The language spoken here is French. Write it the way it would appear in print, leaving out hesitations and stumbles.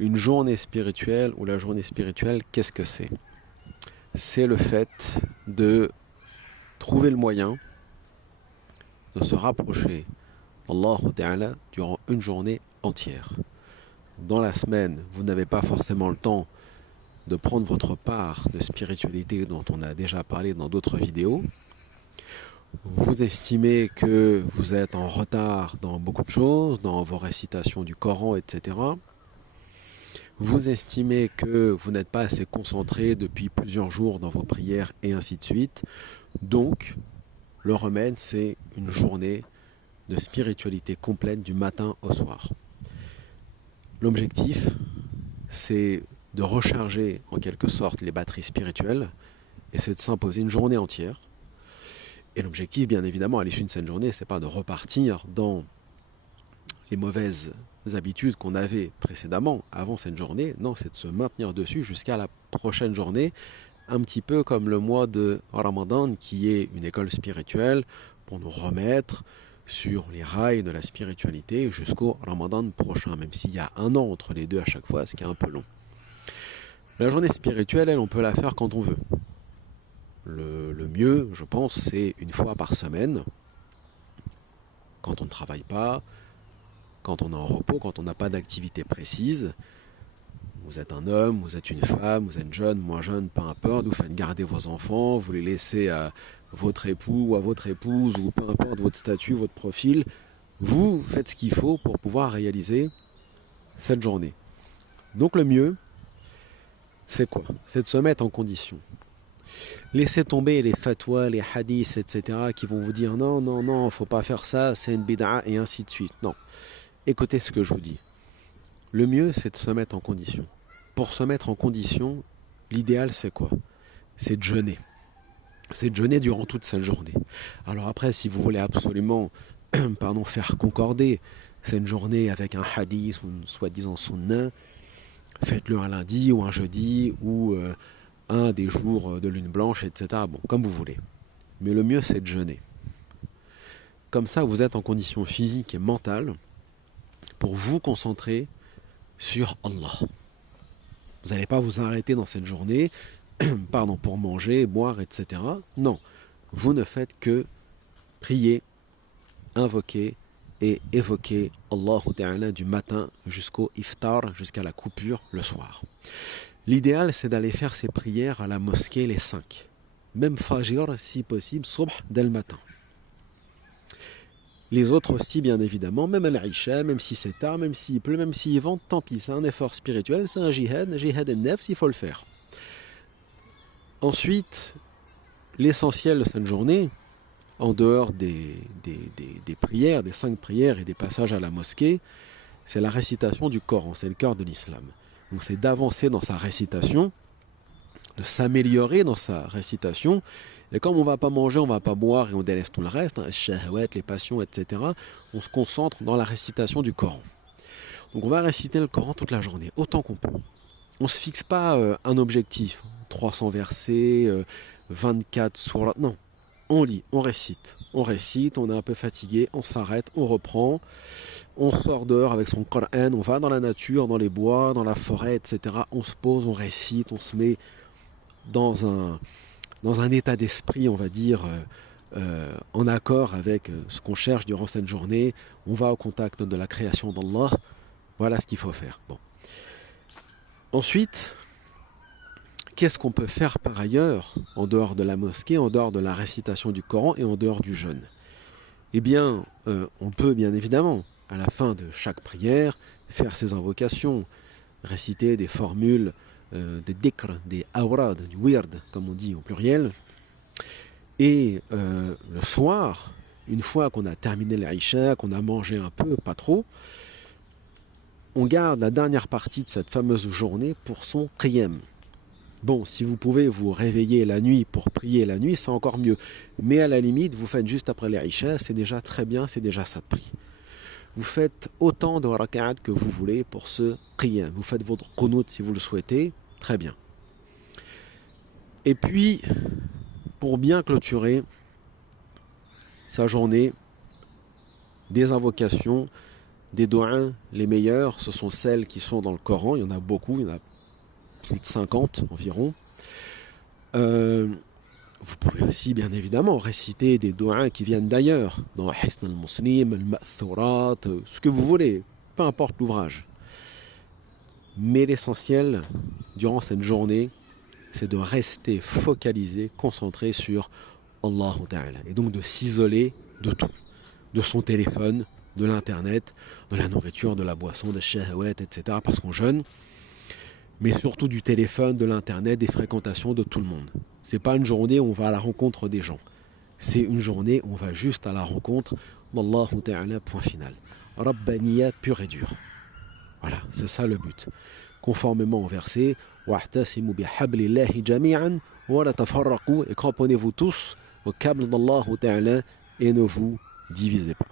Une journée spirituelle ou la journée spirituelle, qu'est-ce que c'est? C'est le fait de trouver le moyen de se rapprocher d'Allah Ta'ala durant une journée entière. Dans la semaine, vous n'avez pas forcément le temps de prendre votre part de spiritualité dont on a déjà parlé dans d'autres vidéos. Vous estimez que vous êtes en retard dans beaucoup de choses, dans vos récitations du Coran, etc. Vous estimez que vous n'êtes pas assez concentré depuis plusieurs jours dans vos prières et ainsi de suite. Donc, le remède, c'est une journée de spiritualité complète du matin au soir. L'objectif, c'est de recharger en quelque sorte les batteries spirituelles et c'est de s'imposer une journée entière. Et l'objectif, bien évidemment, à l'issue de cette journée, c'est pas de repartir dans les mauvaises habitudes qu'on avait précédemment, avant cette journée. Non, c'est de se maintenir dessus jusqu'à la prochaine journée, un petit peu comme le mois de Ramadan, qui est une école spirituelle pour nous remettre sur les rails de la spiritualité jusqu'au Ramadan prochain, même s'il y a un an entre les deux à chaque fois, ce qui est un peu long. La journée spirituelle, elle, on peut la faire quand on veut. Le mieux, je pense, c'est une fois par semaine, quand on ne travaille pas, quand on est en repos, quand on n'a pas d'activité précise. Vous êtes un homme, vous êtes une femme, vous êtes jeune, moins jeune, peu importe, vous faites garder vos enfants, vous les laissez à votre époux ou à votre épouse, ou peu importe votre statut, votre profil, vous faites ce qu'il faut pour pouvoir réaliser cette journée. Donc le mieux, c'est quoi? C'est de se mettre en condition. Laissez tomber les fatwas, les hadiths, etc. qui vont vous dire non, non, non, faut pas faire ça, c'est une bid'a et ainsi de suite. Non. Écoutez ce que je vous dis. Le mieux, c'est de se mettre en condition. Pour se mettre en condition, l'idéal, c'est quoi? C'est de jeûner. C'est de jeûner durant toute cette journée. Alors après, si vous voulez absolument faire concorder cette journée avec un hadith ou une soi-disant sunna, faites-le un lundi ou un jeudi ou un des jours de lune blanche, etc. Bon, comme vous voulez. Mais le mieux, c'est de jeûner. Comme ça, vous êtes en condition physique et mentale pour vous concentrer sur Allah. Vous n'allez pas vous arrêter dans cette journée pour manger, boire, etc. Non, vous ne faites que prier, invoquer et évoquer Allah Ta'ala du matin jusqu'au iftar, jusqu'à la coupure le soir. L'idéal, c'est d'aller faire ces prières à la mosquée les 5. Même Fajr, si possible, Subh, dès le matin. Les autres aussi, bien évidemment, même à l'Aïcha, même si c'est tard, même s'il pleut, même s'il vente, tant pis, c'est un effort spirituel, c'est un jihad al-nafs, il faut le faire. Ensuite, l'essentiel de cette journée, en dehors des prières, des 5 prières et des passages à la mosquée, c'est la récitation du Coran, c'est le cœur de l'islam. Donc c'est d'avancer dans sa récitation, de s'améliorer dans sa récitation. Et comme on ne va pas manger, on ne va pas boire et on délaisse tout le reste, les shahwat, les passions, etc., on se concentre dans la récitation du Coran. Donc on va réciter le Coran toute la journée, autant qu'on peut. On ne se fixe pas un objectif, 300 versets, 24 sourates, non. On lit, on récite, on est un peu fatigué, on s'arrête, on reprend, on sort dehors avec son Coran, on va dans la nature, dans les bois, dans la forêt, etc. On se pose, on récite, on se met dans un état d'esprit, on va dire, en accord avec ce qu'on cherche durant cette journée. On va au contact de la création d'Allah. Voilà ce qu'il faut faire. Bon. Ensuite, qu'est-ce qu'on peut faire par ailleurs, en dehors de la mosquée, en dehors de la récitation du Coran et en dehors du jeûne? Eh bien, on peut bien évidemment, à la fin de chaque prière, faire ses invocations, réciter des formules des dhikr, des awrad, du wird, comme on dit au pluriel. Et le soir, une fois qu'on a terminé l'Aïcha, qu'on a mangé un peu, pas trop, on garde la dernière partie de cette fameuse journée pour son qiyam. Bon, si vous pouvez vous réveiller la nuit pour prier la nuit, c'est encore mieux. Mais à la limite, vous faites juste après l'Aïcha, c'est déjà très bien, c'est déjà ça de prix. Vous faites autant de raka'at que vous voulez pour ce qiyam. Vous faites votre qunut si vous le souhaitez, très bien. Et puis, pour bien clôturer sa journée, des invocations, des doigts les meilleures, ce sont celles qui sont dans le Coran. Il y en a beaucoup, il y en a plus de 50 environ. Vous pouvez aussi, bien évidemment, réciter des doigts qui viennent d'ailleurs, dans Hisn al-Muslim, al-Ma'thurat, ce que vous voulez, peu importe l'ouvrage. Mais l'essentiel, durant cette journée, c'est de rester focalisé, concentré sur Allah Ta'ala. Et donc de s'isoler de tout. De son téléphone, de l'internet, de la nourriture, de la boisson, des shahawat, etc. parce qu'on jeûne. Mais surtout du téléphone, de l'internet, des fréquentations de tout le monde. C'est pas une journée où on va à la rencontre des gens. C'est une journée où on va juste à la rencontre d'Allah Ta'ala, point final. Rabbaniya pur et dur. Voilà, c'est ça le but. Conformément au verset, wa'tasimu bihablillahi jami'an wa la tafarraqu, et cramponnez-vous tous au câble d'Allah Ta'ala et ne vous divisez pas.